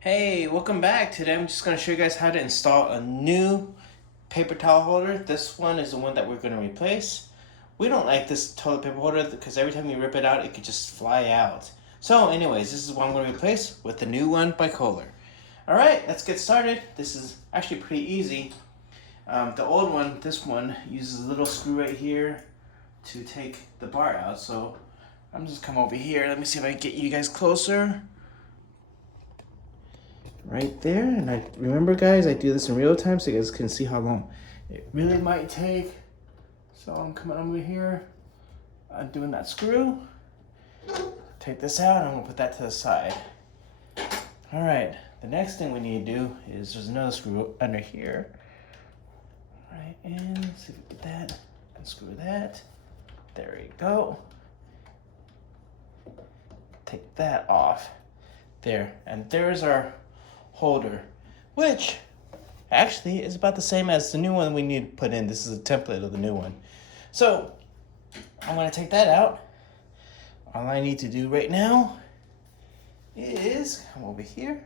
Hey, welcome back. Today I'm just going to show you guys how to install a new paper towel holder. This one is the one that we're going to replace. We don't like this toilet paper holder because every time you rip it out, it could just fly out. So anyways, this is what I'm going to replace with the new one by Kohler. Alright, let's get started. This is actually pretty easy. The old one, this one, uses a little screw right here to take the bar out. So I'm just come over here. Let me see if I can get you guys closer. Right there, and I remember, guys, I do this in real time so you guys can see how long it really might take. So I'm coming over here, doing that screw. Take this out, and I'm gonna put that to the side. All right, the next thing we need to do is there's another screw under here. All right, and let's see if we get that, unscrew that. There we go. Take that off. There, and there's our holder, which actually is about the same as the new one we need to put in. This is a template of the new one. So I'm going to take that out. All I need to do right now is come over here,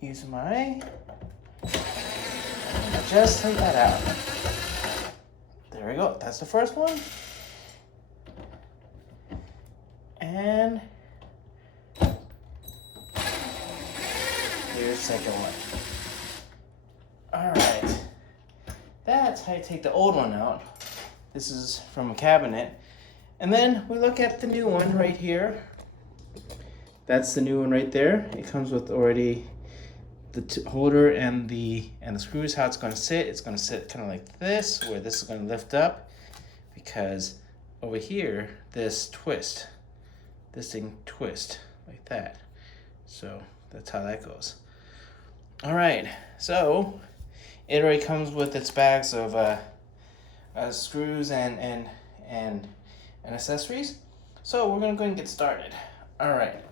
use my, just take that out. There we go. That's the first one. And here's the second one. All right, that's how you take the old one out. This is from a cabinet. And then we look at the new one right here. That's the new one right there. It comes with already the holder and the screws, how it's gonna sit. It's gonna sit kind of like this, where this is gonna lift up, because over here, this thing twists like that. So that's how that goes. All right, so it already comes with its bags of screws and accessories. So we're gonna go ahead and get started. All right,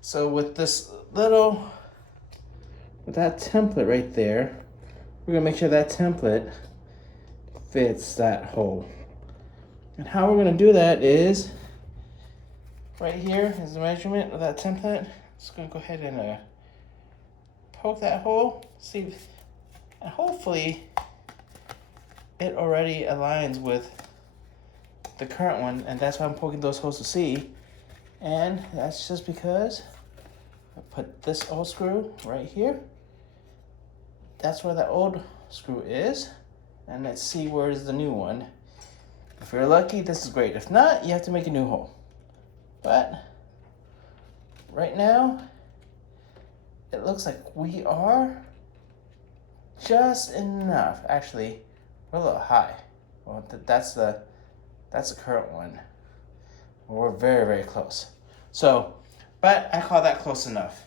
so with that template right there, we're gonna make sure that template fits that hole. And how we're gonna do that is, right here is the measurement of that template. Just gonna go ahead and poke that hole, see, and hopefully it already aligns with the current one, and that's why I'm poking those holes to see. And that's just because I put this old screw right here. That's where that old screw is, and let's see where is the new one. If you're lucky, this is great. If not, you have to make a new hole. But right now, it looks like we are just enough. Actually, we're a little high. Well, that's the current one. We're very, very close. So, but I call that close enough.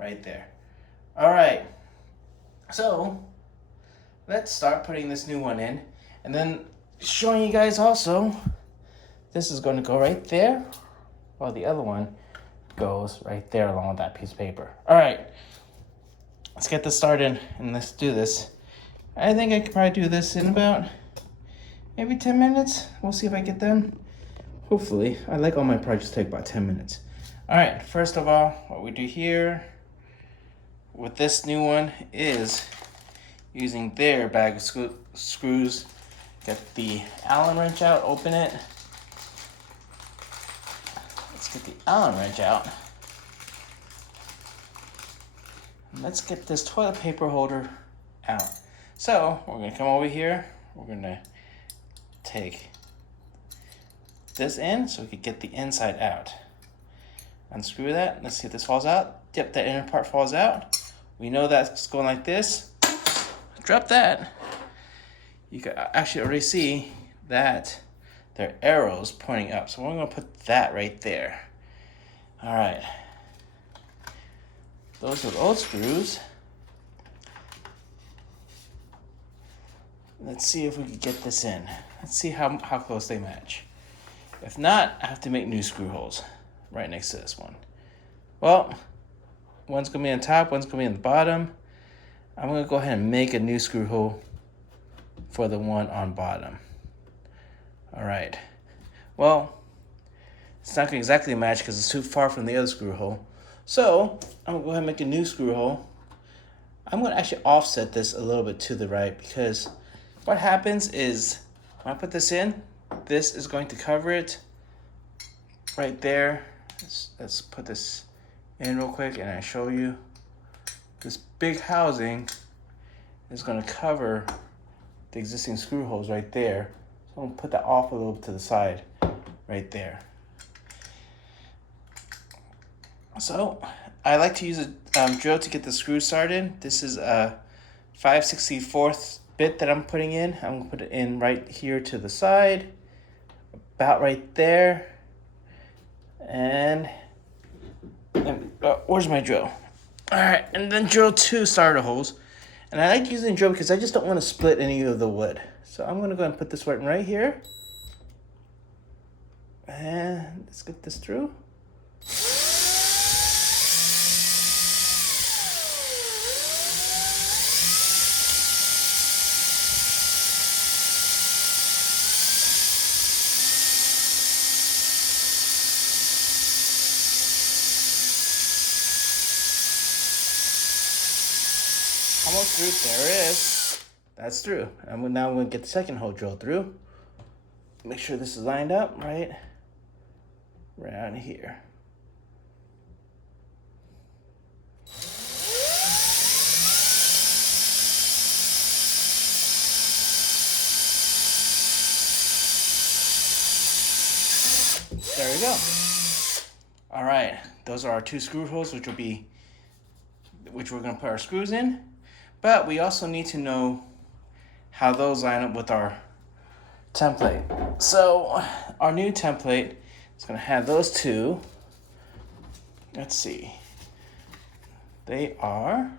Right there. All right. So, let's start putting this new one in. And then showing you guys also, this is going to go right there, while the other one goes right there along with that piece of paper. All right, let's get this started and let's do this. I think I could probably do this in about maybe 10 minutes. We'll see if I get done. Hopefully. I like all my projects take about 10 minutes. All right, first of all, what we do here with this new one is using their bag of screws. Get the Allen wrench out, open it. Let's get the Allen wrench out. And let's get this toilet paper holder out. So we're gonna come over here. We're gonna take this in so we can get the inside out. Unscrew that. Let's see if this falls out. Yep, that inner part falls out. We know that's going like this. Drop that. You can actually already see that there are arrows pointing up. So we're gonna put that right there. All right. Those are the old screws. Let's see if we can get this in. Let's see how close they match. If not, I have to make new screw holes right next to this one. Well, one's gonna be on top, one's gonna be on the bottom. I'm gonna go ahead and make a new screw hole for the one on bottom. All right. Well, it's not gonna exactly match because it's too far from the other screw hole. So I'm gonna go ahead and make a new screw hole. I'm gonna actually offset this a little bit to the right, because what happens is when I put this in, this is going to cover it right there. Let's put this in real quick and I show you. This big housing is gonna cover the existing screw holes right there. So I'm gonna put that off a little bit to the side right there. So I like to use a drill to get the screws started. This is a 5/64 bit that I'm putting in. I'm gonna put it in right here to the side, about right there. And where's my drill? All right, and then drill 2 starter holes. And I like using drill because I just don't want to split any of the wood. So I'm gonna go ahead and put this one right here. And let's get this through. Almost through. There it is. That's through. And now I'm going to get the second hole drilled through. Make sure this is lined up right around here. There we go. All right, those are our 2 screw holes, which we're going to put our screws in. But we also need to know how those line up with our template. So our new template is going to have those 2. Let's see. They are,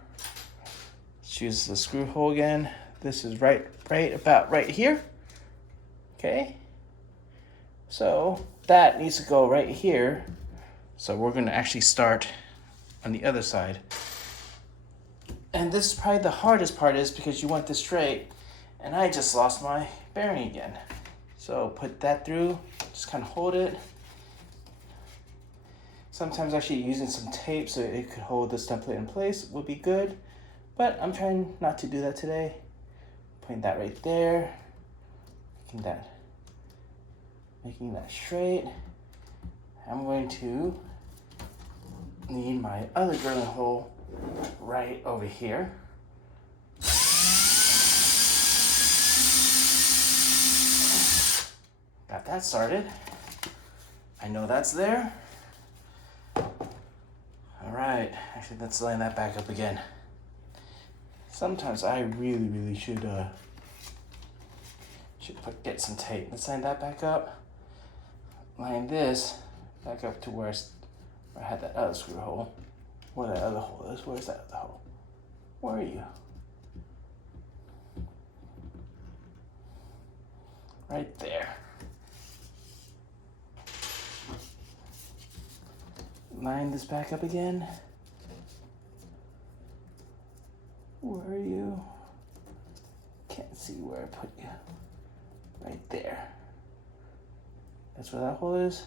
let's use the screw hole again. This is right about right here. Okay. So that needs to go right here. So we're going to actually start on the other side. And this is probably the hardest part, is because you want this straight, and I just lost my bearing again. So put that through, just kind of hold it. Sometimes actually using some tape so it could hold this template in place would be good, but I'm trying not to do that today. Putting that right there, making that straight. I'm going to need my other drilling hole right over here. Got that started. I know that's there. All right, actually let's line that back up again. Sometimes I really should get some tape. Let's line that back up. Line this back up to where I had that other screw hole. Where that other hole is. Where's that other hole? Where are you? Right there. Line this back up again. Where are you? Can't see where I put you. Right there. That's where that hole is.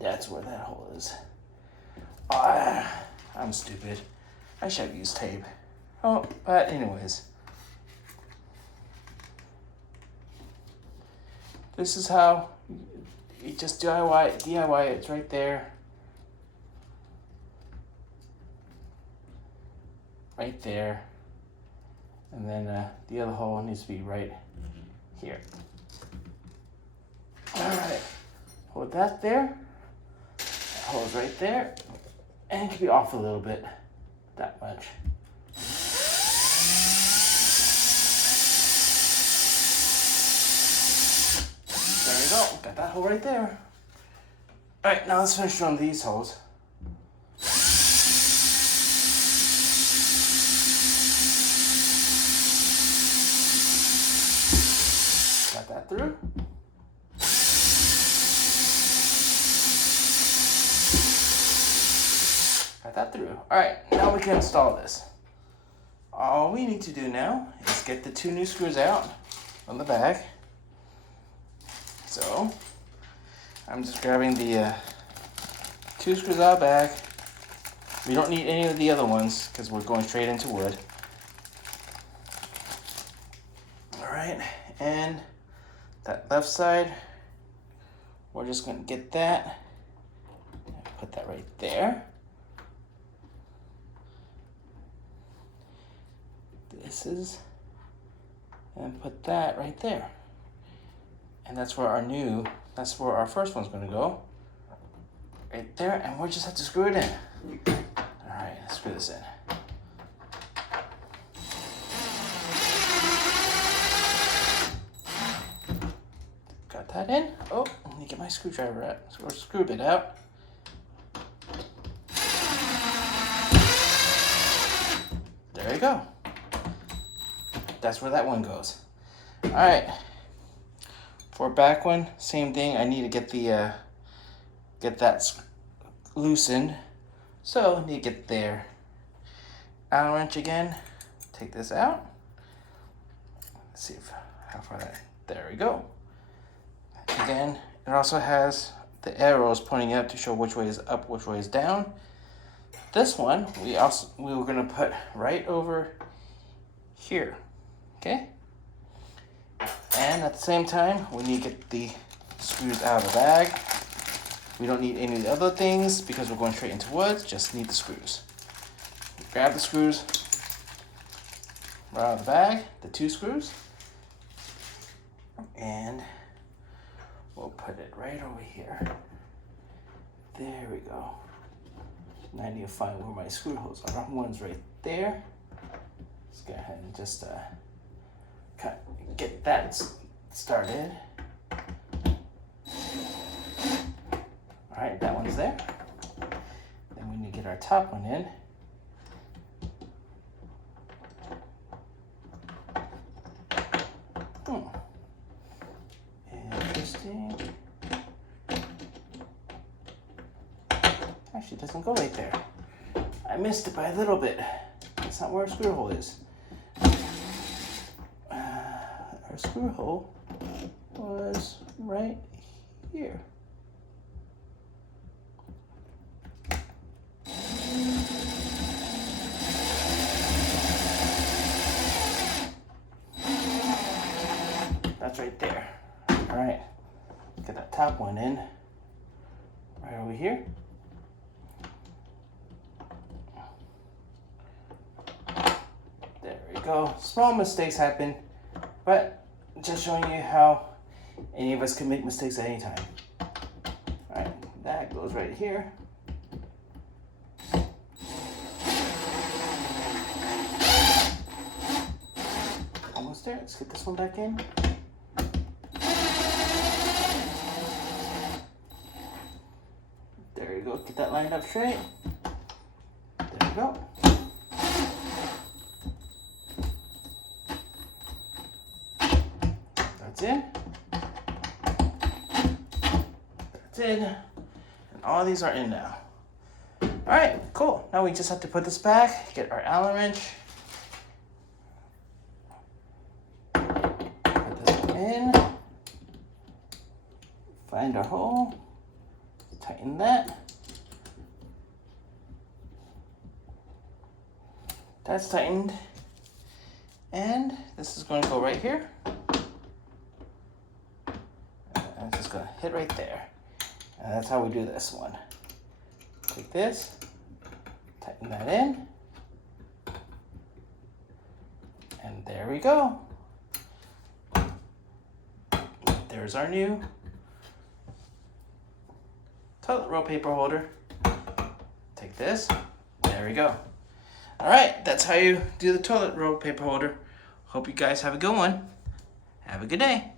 That's where that hole is. I'm stupid. I should have used tape. Oh, but anyways. This is how you just DIY it. It's right there. Right there. And then the other hole needs to be right here. All right. Hold that there. Hole's right there, and it can be off a little bit, that much. There we go, got that hole right there. All right, now let's finish on these holes. Got that through. That through. All right, now we can install this. All we need to do now is get the 2 new screws out on the back. So I'm just grabbing the 2 screws out of the bag. We don't need any of the other ones because we're going straight into wood. All right, and that left side, we're just gonna get that, put that right there. And put that right there. And that's where our first one's gonna go. Right there, and we'll just have to screw it in. All right, let's screw this in. Got that in. Oh, let me get my screwdriver out, or screw bit out. There you go. That's where that one goes. All right. For back one, same thing. I need to get the get that loosened. So I need to get there. Allen wrench again. Take this out. Let's see how far that. There we go. Again, it also has the arrows pointing up to show which way is up, which way is down. This one we were gonna put right over here. Okay. And at the same time, we need to get the screws out of the bag. We don't need any of the other things because we're going straight into wood, just need the screws. Grab the screws right out of the bag, the 2 screws, and we'll put it right over here. There we go. Now I need to find where my screw holes are. One's right there. Let's go ahead and just get that started. All right, that one's there. Then we need to get our top one in. Interesting. Actually, it doesn't go right there. I missed it by a little bit. That's not where our screw hole is. Our screw hole was right here. That's right there. All right, get that top one in right over here. There we go. Small mistakes happen, but just showing you how any of us can make mistakes at any time. All right, that goes right here. Almost there. Let's get this one back in. There you go. Get that lined up straight. There you go. That's in. That's in. And all these are in now. All right, cool. Now we just have to put this back, get our Allen wrench. Put this one in. Find our hole. Tighten that. That's tightened. And this is going to go right here. And it's just going to hit right there. And that's how we do this one. Take this, tighten that in. And there we go. There's our new toilet roll paper holder. Take this, there we go. All right, that's how you do the toilet roll paper holder. Hope you guys have a good one. Have a good day.